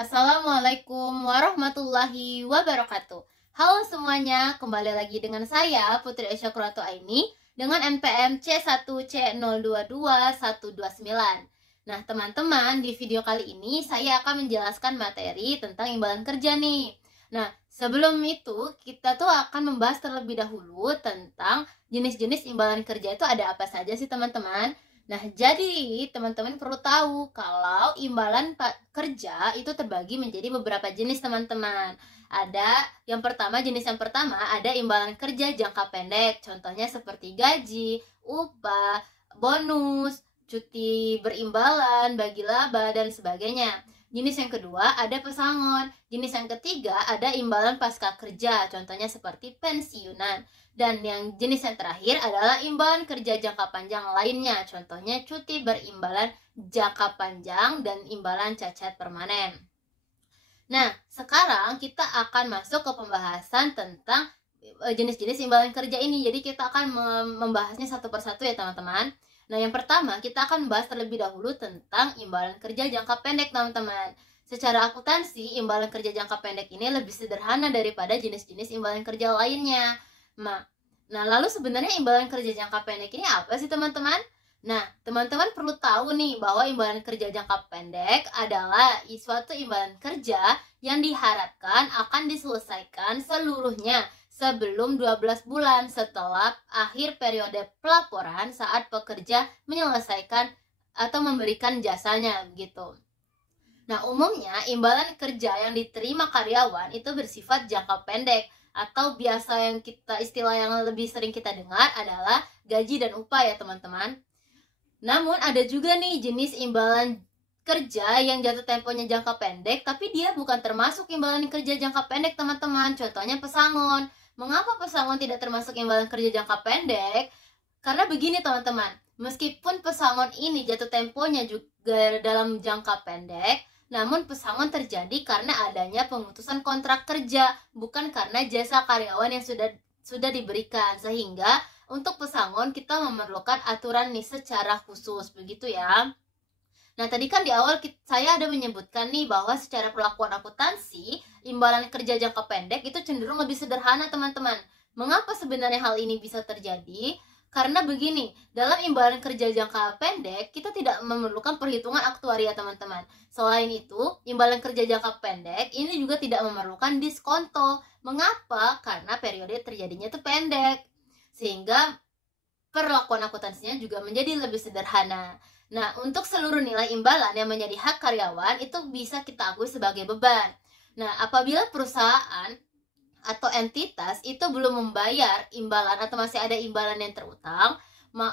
Assalamualaikum warahmatullahi wabarakatuh. Halo semuanya, kembali lagi dengan saya Putri Aisyakuratu Aini dengan NPM C1C022129. Nah teman-teman, di video kali ini saya akan menjelaskan materi tentang imbalan kerja nih. Nah sebelum itu kita tuh akan membahas terlebih dahulu tentang jenis-jenis imbalan kerja itu ada apa saja sih teman-teman. Nah, jadi teman-teman perlu tahu kalau imbalan kerja itu terbagi menjadi beberapa jenis teman-teman. Jenis yang pertama ada imbalan kerja jangka pendek, contohnya seperti gaji, upah, bonus, cuti berimbalan, bagi laba, dan sebagainya. Jenis yang kedua ada pesangon. Jenis yang ketiga ada imbalan pasca kerja, contohnya seperti pensiunan. Dan yang jenis yang terakhir adalah imbalan kerja jangka panjang lainnya, contohnya cuti berimbalan jangka panjang dan imbalan cacat permanen. Nah, sekarang kita akan masuk ke pembahasan tentang jenis-jenis imbalan kerja ini. Jadi kita akan membahasnya satu persatu ya teman-teman. Nah, yang pertama kita akan membahas terlebih dahulu tentang imbalan kerja jangka pendek teman-teman. Secara akuntansi, imbalan kerja jangka pendek ini lebih sederhana daripada jenis-jenis imbalan kerja lainnya. Nah, lalu sebenarnya imbalan kerja jangka pendek ini apa sih teman-teman? Nah, teman-teman perlu tahu nih bahwa imbalan kerja jangka pendek adalah suatu imbalan kerja yang diharapkan akan diselesaikan seluruhnya sebelum 12 bulan setelah akhir periode pelaporan saat pekerja menyelesaikan atau memberikan jasanya gitu. Nah, umumnya imbalan kerja yang diterima karyawan itu bersifat jangka pendek atau biasa yang istilah yang lebih sering kita dengar adalah gaji dan upah ya teman-teman. Namun ada juga nih jenis imbalan kerja yang jatuh temponya jangka pendek tapi dia bukan termasuk imbalan kerja jangka pendek teman-teman. Contohnya pesangon. Mengapa pesangon tidak termasuk imbalan kerja jangka pendek? Karena begini teman-teman, meskipun pesangon ini jatuh temponya juga dalam jangka pendek, namun pesangon terjadi karena adanya pemutusan kontrak kerja, bukan karena jasa karyawan yang sudah diberikan. Sehingga untuk pesangon kita memerlukan aturan nih secara khusus, begitu ya. Nah, tadi kan di awal saya ada menyebutkan nih bahwa secara perlakuan akuntansi, imbalan kerja jangka pendek itu cenderung lebih sederhana teman-teman. Mengapa sebenarnya hal ini bisa terjadi? Karena begini, dalam imbalan kerja jangka pendek, kita tidak memerlukan perhitungan aktuaria teman-teman. Selain itu, imbalan kerja jangka pendek ini juga tidak memerlukan diskonto. Mengapa? Karena periode terjadinya itu pendek. Sehingga perlakuan akuntansinya juga menjadi lebih sederhana. Nah, untuk seluruh nilai imbalan yang menjadi hak karyawan itu bisa kita akui sebagai beban. Nah, apabila perusahaan atau entitas itu belum membayar imbalan atau masih ada imbalan yang terutang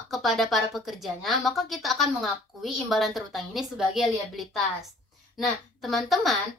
kepada para pekerjanya, maka kita akan mengakui imbalan terutang ini sebagai liabilitas. Nah, teman-teman,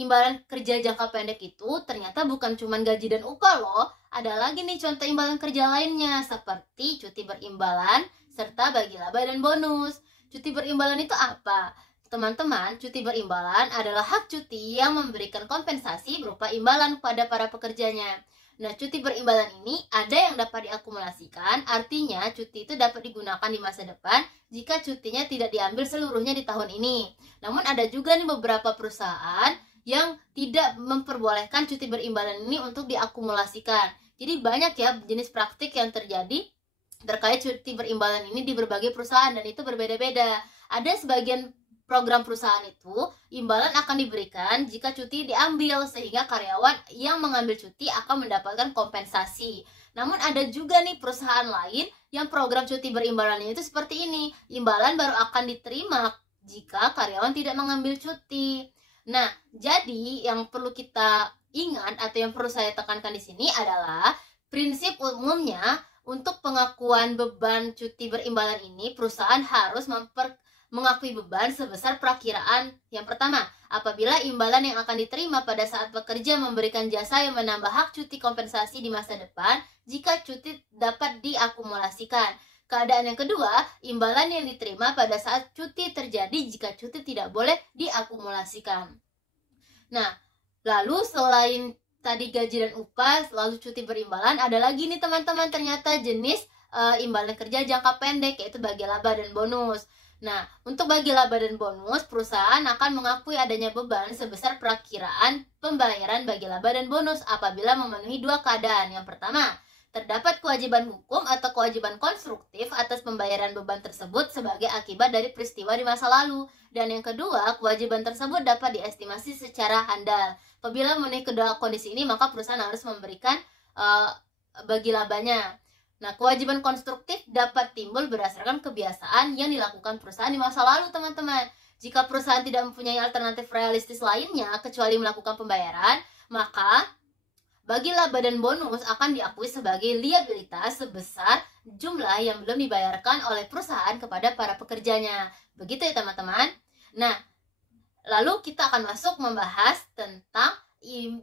imbalan kerja jangka pendek itu ternyata bukan cuma gaji dan upah loh. Ada lagi nih contoh imbalan kerja lainnya seperti cuti berimbalan serta bagi laba dan bonus. Cuti berimbalan itu apa? Teman-teman, cuti berimbalan adalah hak cuti yang memberikan kompensasi berupa imbalan kepada para pekerjanya. Nah, cuti berimbalan ini ada yang dapat diakumulasikan, artinya cuti itu dapat digunakan di masa depan jika cutinya tidak diambil seluruhnya di tahun ini. Namun ada juga nih beberapa perusahaan yang tidak memperbolehkan cuti berimbalan ini untuk diakumulasikan. Jadi banyak ya jenis praktik yang terjadi terkait cuti berimbalan ini di berbagai perusahaan dan itu berbeda-beda. Ada sebagian program perusahaan itu imbalan akan diberikan jika cuti diambil sehingga karyawan yang mengambil cuti akan mendapatkan kompensasi. Namun ada juga nih perusahaan lain yang program cuti berimbalan itu seperti ini. Imbalan baru akan diterima jika karyawan tidak mengambil cuti. Nah, jadi yang perlu kita ingat atau yang perlu saya tekankan di sini adalah prinsip umumnya untuk pengakuan beban cuti berimbalan ini perusahaan harus mengakui beban sebesar perakiraan. Yang pertama, apabila imbalan yang akan diterima pada saat pekerja memberikan jasa yang menambah hak cuti kompensasi di masa depan jika cuti dapat diakumulasikan. Keadaan yang kedua, imbalan yang diterima pada saat cuti terjadi jika cuti tidak boleh diakumulasikan. Nah, lalu selain tadi gaji dan upah, lalu cuti berimbalan, ada lagi nih teman-teman ternyata jenis imbalan kerja jangka pendek, yaitu bagi laba dan bonus. Nah, untuk bagi laba dan bonus, perusahaan akan mengakui adanya beban sebesar perakiraan pembayaran bagi laba dan bonus apabila memenuhi dua keadaan. Yang pertama, terdapat kewajiban hukum atau kewajiban konstruktif atas pembayaran beban tersebut sebagai akibat dari peristiwa di masa lalu. Dan yang kedua, kewajiban tersebut dapat diestimasi secara handal. Apabila memenuhi kedua kondisi ini, maka perusahaan harus memberikan bagi labanya. Nah, kewajiban konstruktif dapat timbul berdasarkan kebiasaan yang dilakukan perusahaan di masa lalu, teman-teman. Jika perusahaan tidak mempunyai alternatif realistis lainnya kecuali melakukan pembayaran, maka bagi laba dan bonus akan diakui sebagai liabilitas sebesar jumlah yang belum dibayarkan oleh perusahaan kepada para pekerjanya. Begitu ya, teman-teman. Nah, lalu kita akan masuk membahas tentang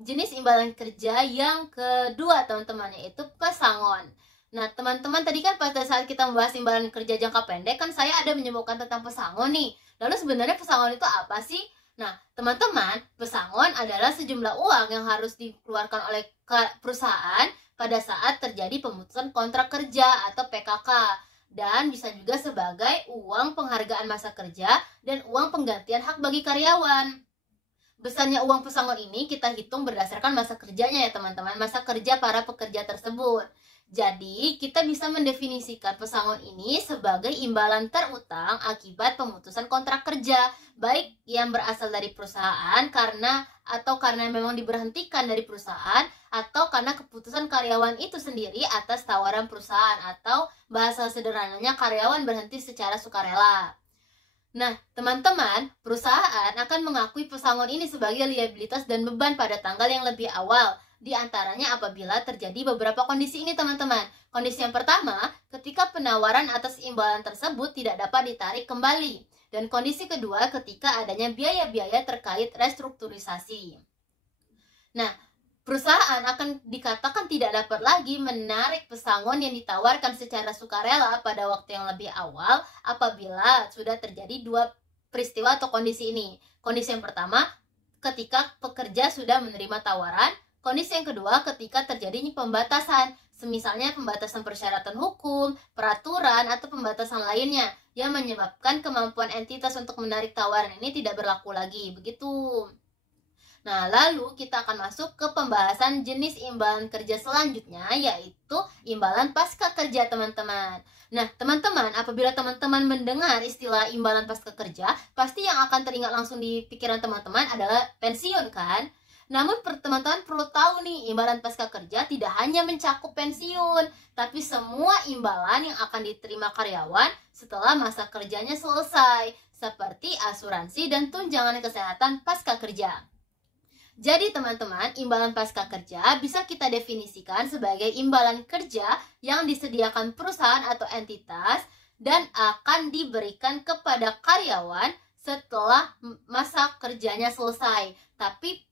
jenis imbalan kerja yang kedua, teman-teman, yaitu pesangon. Nah, teman-teman, tadi kan pada saat kita membahas imbalan kerja jangka pendek, kan saya ada menyebutkan tentang pesangon nih. Lalu sebenarnya pesangon itu apa sih? Nah, teman-teman, pesangon adalah sejumlah uang yang harus dikeluarkan oleh perusahaan pada saat terjadi pemutusan kontrak kerja atau PKK. Dan bisa juga sebagai uang penghargaan masa kerja dan uang penggantian hak bagi karyawan. Besarnya uang pesangon ini kita hitung berdasarkan masa kerjanya ya, teman-teman, masa kerja para pekerja tersebut. Jadi, kita bisa mendefinisikan pesangon ini sebagai imbalan terutang akibat pemutusan kontrak kerja, baik yang berasal dari perusahaan karena memang diberhentikan dari perusahaan, atau karena keputusan karyawan itu sendiri atas tawaran perusahaan, atau bahasa sederhananya karyawan berhenti secara sukarela. Nah, teman-teman, perusahaan akan mengakui pesangon ini sebagai liabilitas dan beban pada tanggal yang lebih awal. Di antaranya apabila terjadi beberapa kondisi ini, teman-teman. Kondisi yang pertama, ketika penawaran atas imbalan tersebut tidak dapat ditarik kembali. Dan kondisi kedua, ketika adanya biaya-biaya terkait restrukturisasi. Nah, perusahaan akan dikatakan tidak dapat lagi menarik pesangon yang ditawarkan secara sukarela pada waktu yang lebih awal apabila sudah terjadi dua peristiwa atau kondisi ini. Kondisi yang pertama, ketika pekerja sudah menerima tawaran. Kondisi yang kedua, ketika terjadinya pembatasan, semisalnya pembatasan persyaratan hukum, peraturan, atau pembatasan lainnya yang menyebabkan kemampuan entitas untuk menarik tawaran ini tidak berlaku lagi. Begitu. Nah, lalu kita akan masuk ke pembahasan jenis imbalan kerja selanjutnya, yaitu imbalan pasca kerja, teman-teman. Nah, teman-teman, apabila teman-teman mendengar istilah imbalan pasca kerja, pasti yang akan teringat langsung di pikiran teman-teman adalah pensiun, kan? Namun teman-teman perlu tahu nih, imbalan pasca kerja tidak hanya mencakup pensiun, tapi semua imbalan yang akan diterima karyawan setelah masa kerjanya selesai, seperti asuransi dan tunjangan kesehatan pasca kerja. Jadi teman-teman, imbalan pasca kerja bisa kita definisikan sebagai imbalan kerja yang disediakan perusahaan atau entitas dan akan diberikan kepada karyawan setelah masa kerjanya selesai. Tapi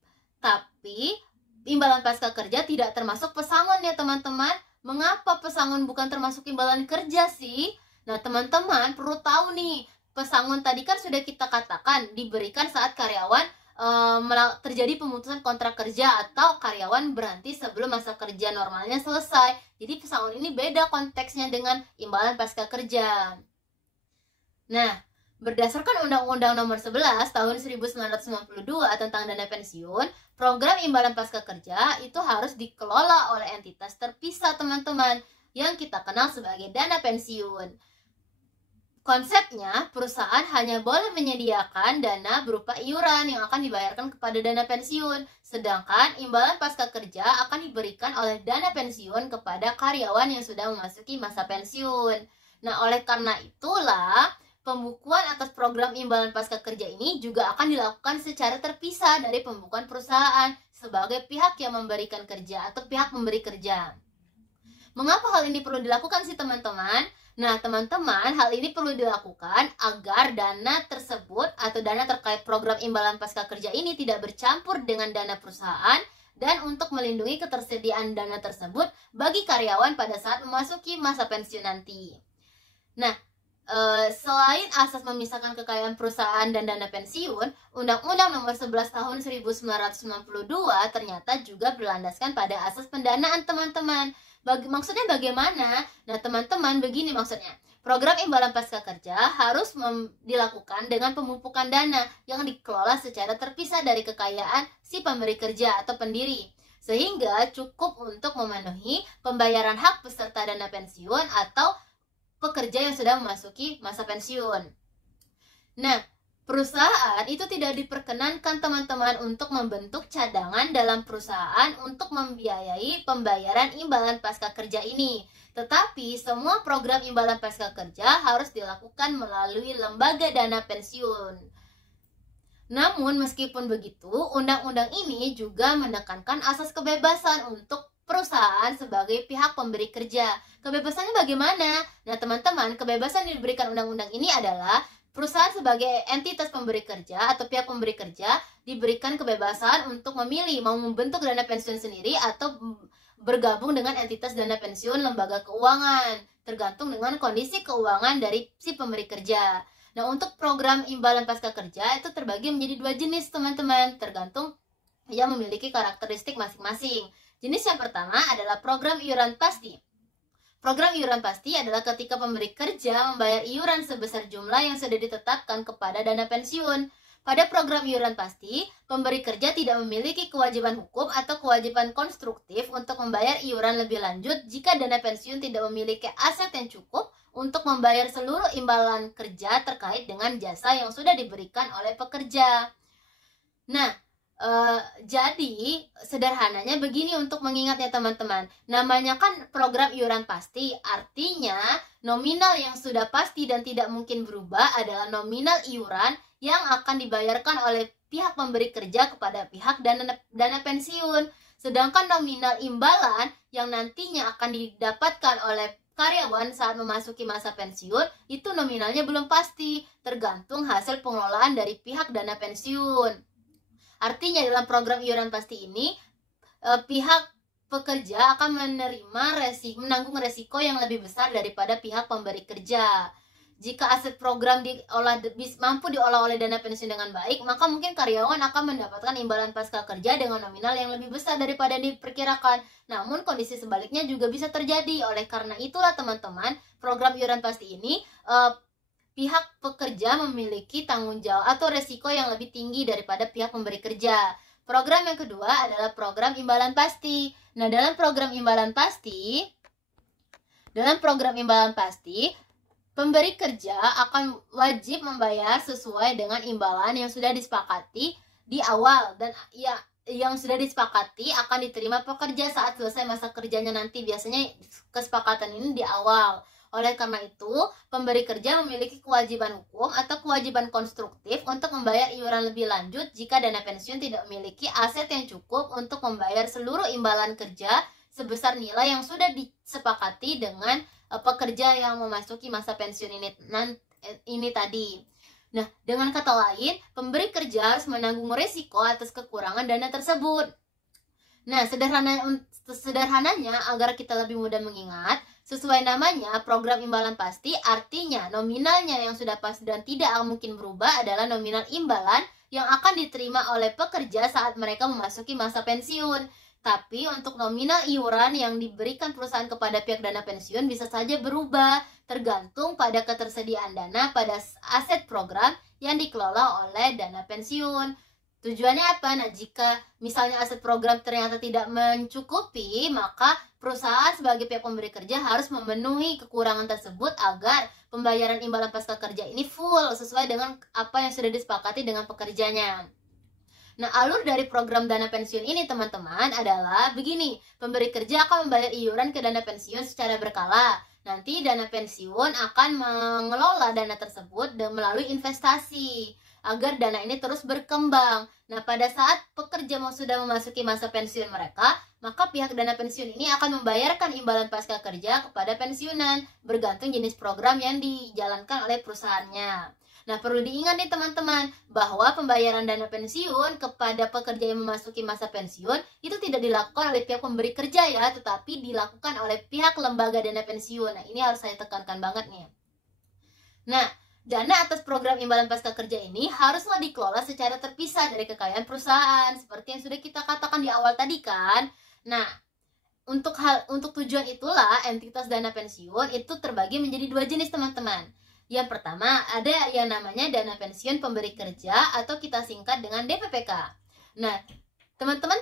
imbalan pasca kerja tidak termasuk pesangon ya, teman-teman. Mengapa pesangon bukan termasuk imbalan kerja sih? Nah, teman-teman perlu tahu nih, pesangon tadi kan sudah kita katakan diberikan saat karyawan terjadi pemutusan kontrak kerja atau karyawan berhenti sebelum masa kerja normalnya selesai. Jadi pesangon ini beda konteksnya dengan imbalan pasca kerja. Nah, berdasarkan Undang-Undang Nomor 11 Tahun 1992 tentang dana pensiun, program imbalan pasca kerja itu harus dikelola oleh entitas terpisah, teman-teman, yang kita kenal sebagai dana pensiun. Konsepnya, perusahaan hanya boleh menyediakan dana berupa iuran yang akan dibayarkan kepada dana pensiun, sedangkan imbalan pasca kerja akan diberikan oleh dana pensiun kepada karyawan yang sudah memasuki masa pensiun. Nah, oleh karena itulah, pembukuan atas program imbalan pasca kerja ini juga akan dilakukan secara terpisah dari pembukuan perusahaan sebagai pihak yang memberikan kerja atau pihak memberi kerja. Mengapa hal ini perlu dilakukan sih, teman-teman? Nah, teman-teman, hal ini perlu dilakukan agar dana tersebut atau dana terkait program imbalan pasca kerja ini tidak bercampur dengan dana perusahaan dan untuk melindungi ketersediaan dana tersebut bagi karyawan pada saat memasuki masa pensiun nanti. Nah, selain asas memisahkan kekayaan perusahaan dan dana pensiun, Undang-Undang Nomor 11 Tahun 1992 ternyata juga berlandaskan pada asas pendanaan, teman-teman. Maksudnya bagaimana? Nah, teman-teman, begini maksudnya. Program imbalan pasca kerja harus dilakukan dengan pemupukan dana yang dikelola secara terpisah dari kekayaan si pemberi kerja atau pendiri, sehingga cukup untuk memenuhi pembayaran hak peserta dana pensiun atau pekerja yang sudah memasuki masa pensiun. Nah, perusahaan itu tidak diperkenankan teman-teman untuk membentuk cadangan dalam perusahaan untuk membiayai pembayaran imbalan pasca kerja ini. Tetapi semua program imbalan pasca kerja harus dilakukan melalui lembaga dana pensiun. Namun meskipun begitu, undang-undang ini juga menekankan asas kebebasan untuk perusahaan sebagai pihak pemberi kerja. Kebebasannya bagaimana? Nah, teman-teman, kebebasan yang diberikan undang-undang ini adalah perusahaan sebagai entitas pemberi kerja atau pihak pemberi kerja diberikan kebebasan untuk memilih mau membentuk dana pensiun sendiri atau bergabung dengan entitas dana pensiun lembaga keuangan, tergantung dengan kondisi keuangan dari si pemberi kerja. Nah, untuk program imbalan pasca kerja itu terbagi menjadi 2 jenis, teman-teman, tergantung yang memiliki karakteristik masing-masing. Jenis yang pertama adalah program iuran pasti. Program iuran pasti adalah ketika pemberi kerja membayar iuran sebesar jumlah yang sudah ditetapkan kepada dana pensiun. Pada program iuran pasti, pemberi kerja tidak memiliki kewajiban hukum atau kewajiban konstruktif untuk membayar iuran lebih lanjut jika dana pensiun tidak memiliki aset yang cukup untuk membayar seluruh imbalan kerja terkait dengan jasa yang sudah diberikan oleh pekerja. Nah, jadi sederhananya begini untuk mengingatnya teman-teman. Namanya kan program iuran pasti, artinya nominal yang sudah pasti dan tidak mungkin berubah adalah nominal iuran yang akan dibayarkan oleh pihak pemberi kerja kepada pihak dana pensiun. Sedangkan nominal imbalan yang nantinya akan didapatkan oleh karyawan saat memasuki masa pensiun itu nominalnya belum pasti, tergantung hasil pengelolaan dari pihak dana pensiun. Artinya dalam program iuran pasti ini pihak pekerja akan menanggung resiko yang lebih besar daripada pihak pemberi kerja. Jika aset program mampu diolah oleh dana pensiun dengan baik, maka mungkin karyawan akan mendapatkan imbalan pasca kerja dengan nominal yang lebih besar daripada diperkirakan. Namun kondisi sebaliknya juga bisa terjadi. Oleh karena itulah teman-teman, program iuran pasti ini pihak pekerja memiliki tanggung jawab atau resiko yang lebih tinggi daripada pihak pemberi kerja. Program yang kedua adalah program imbalan pasti. Nah, dalam program imbalan pasti, pemberi kerja akan wajib membayar sesuai dengan imbalan yang sudah disepakati di awal, dan yang sudah disepakati akan diterima pekerja saat selesai masa kerjanya nanti. Biasanya kesepakatan ini di awal. Oleh karena itu, pemberi kerja memiliki kewajiban hukum atau kewajiban konstruktif untuk membayar iuran lebih lanjut jika dana pensiun tidak memiliki aset yang cukup untuk membayar seluruh imbalan kerja sebesar nilai yang sudah disepakati dengan pekerja yang memasuki masa pensiun ini tadi. Nah, dengan kata lain, pemberi kerja harus menanggung risiko atas kekurangan dana tersebut. Nah, sederhananya agar kita lebih mudah mengingat, sesuai namanya, program imbalan pasti artinya nominalnya yang sudah pasti dan tidak mungkin berubah adalah nominal imbalan yang akan diterima oleh pekerja saat mereka memasuki masa pensiun. Tapi untuk nominal iuran yang diberikan perusahaan kepada pihak dana pensiun bisa saja berubah, tergantung pada ketersediaan dana pada aset program yang dikelola oleh dana pensiun. Tujuannya apa? Nah, jika misalnya aset program ternyata tidak mencukupi, maka perusahaan sebagai pihak pemberi kerja harus memenuhi kekurangan tersebut agar pembayaran imbalan pasca kerja ini full sesuai dengan apa yang sudah disepakati dengan pekerjanya. Nah, alur dari program dana pensiun ini teman-teman adalah begini. Pemberi kerja akan membayar iuran ke dana pensiun secara berkala. Nanti dana pensiun akan mengelola dana tersebut melalui investasi agar dana ini terus berkembang. Nah, pada saat pekerja sudah memasuki masa pensiun mereka, maka pihak dana pensiun ini akan membayarkan imbalan pasca kerja kepada pensiunan, bergantung jenis program yang dijalankan oleh perusahaannya. Nah, perlu diingat nih teman-teman, bahwa pembayaran dana pensiun kepada pekerja yang memasuki masa pensiun itu tidak dilakukan oleh pihak pemberi kerja ya, tetapi dilakukan oleh pihak lembaga dana pensiun. Nah, ini harus saya tekankan banget nih. Nah, dana atas program imbalan pasca kerja ini haruslah dikelola secara terpisah dari kekayaan perusahaan, seperti yang sudah kita katakan di awal tadi kan. Nah, untuk tujuan itulah entitas dana pensiun itu terbagi menjadi dua jenis, teman-teman. Yang pertama ada yang namanya dana pensiun pemberi kerja atau kita singkat dengan DPPK. Nah, teman-teman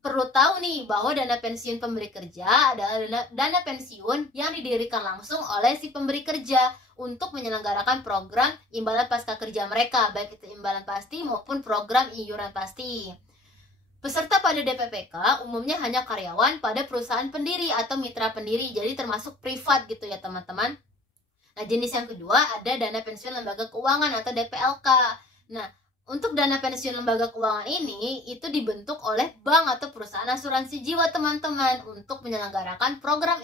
perlu tahu nih bahwa dana pensiun pemberi kerja adalah dana pensiun yang didirikan langsung oleh si pemberi kerja untuk menyelenggarakan program imbalan pasca kerja mereka, baik itu imbalan pasti maupun program iuran pasti. Peserta pada DPPK umumnya hanya karyawan pada perusahaan pendiri atau mitra pendiri, jadi termasuk privat gitu ya teman-teman. Nah, jenis yang kedua ada dana pensiun lembaga keuangan atau DPLK. Nah, untuk dana pensiun lembaga keuangan ini itu dibentuk oleh bank atau perusahaan asuransi jiwa teman-teman untuk menyelenggarakan program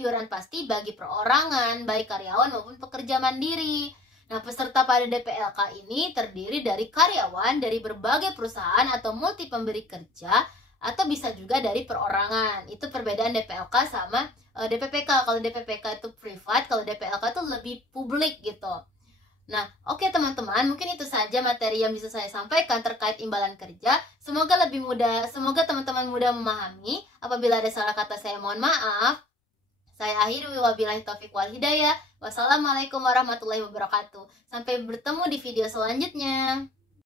iuran pasti bagi perorangan, baik karyawan maupun pekerja mandiri. Nah, peserta pada DPLK ini terdiri dari karyawan dari berbagai perusahaan atau multi pemberi kerja atau bisa juga dari perorangan. Itu perbedaan DPLK sama DPPK. Kalau DPPK itu privat, kalau DPLK itu lebih publik gitu. Nah, oke teman-teman, mungkin itu saja materi yang bisa saya sampaikan terkait imbalan kerja. Semoga teman-teman mudah memahami. Apabila ada salah kata saya mohon maaf. Saya akhiri, wabillahi taufiq wal hidayah. Wassalamualaikum warahmatullahi wabarakatuh. Sampai bertemu di video selanjutnya.